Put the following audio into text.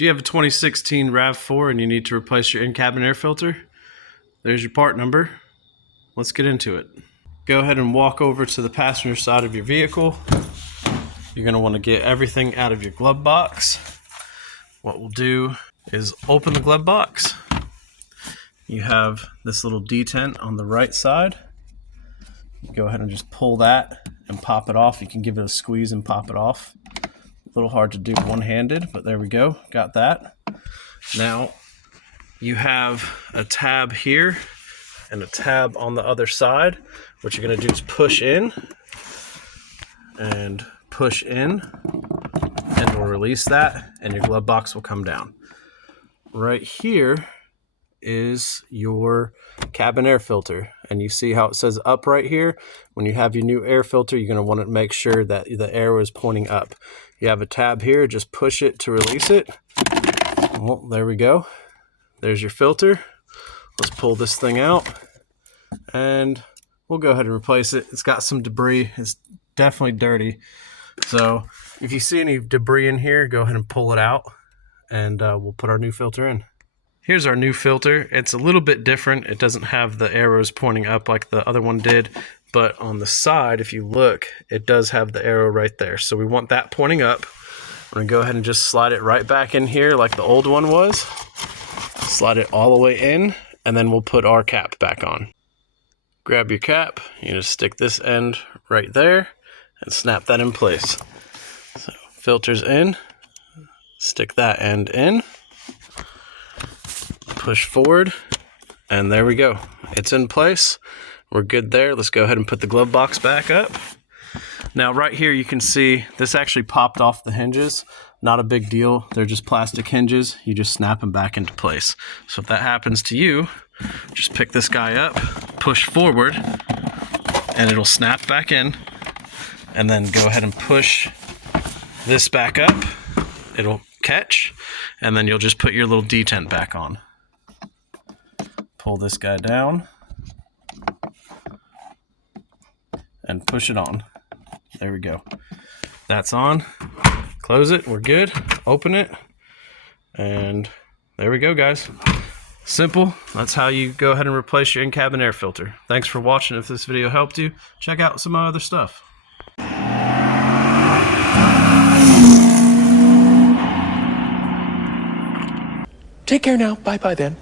Do you have a 2016 Rav4 and you need to replace your in-cabin air filter? There's your part number. Let's get into it. Go ahead and walk over to the passenger side of your vehicle. You're going to want to get everything out of your glove box. What we'll do is open the glove box. You have this little detent on the right side. Go ahead and just pull that and pop it off. You can give it a squeeze and pop it off. A little hard to do one-handed, but there we go. Got that. Now you have a tab here and a tab on the other side. What you're going to do is push in and push in, and we'll release that, and your glove box will come down. Right here is your cabin air filter, and you see how it says up right here. When you have your new air filter, you're going to want to make sure that the air is pointing up. You have a tab here, just push it to release it. Well, there we go. There's your filter. Let's pull this thing out and we'll go ahead and replace it. It's got some debris. It's definitely dirty. So if you see any debris in here, go ahead and pull it out, and we'll put our new filter in. Here's our new filter. It's a little bit different. It doesn't have the arrows pointing up like the other one did, but on the side, if you look, it does have the arrow right there. So we want that pointing up. We're gonna go ahead and just slide it right back in here like the old one was. Slide it all the way in, and then we'll put our cap back on. Grab your cap, you just stick this end right there and snap that in place. So filter's in, stick that end in, push forward, and there we go. It's in place. We're good there. Let's go ahead and put the glove box back up. Now right here you can see this actually popped off the hinges. Not a big deal. They're just plastic hinges. You just snap them back into place. So if that happens to you, just pick this guy up, push forward, and it'll snap back in. And then go ahead and push this back up. It'll catch, and then you'll just put your little detent back on. Pull this guy down and push it on. There we go. That's on. Close it. We're good. Open it. And there we go, guys. Simple. That's how you go ahead and replace your in-cabin air filter. Thanks for watching. If this video helped you, check out some other stuff. Take care now. Bye-bye then.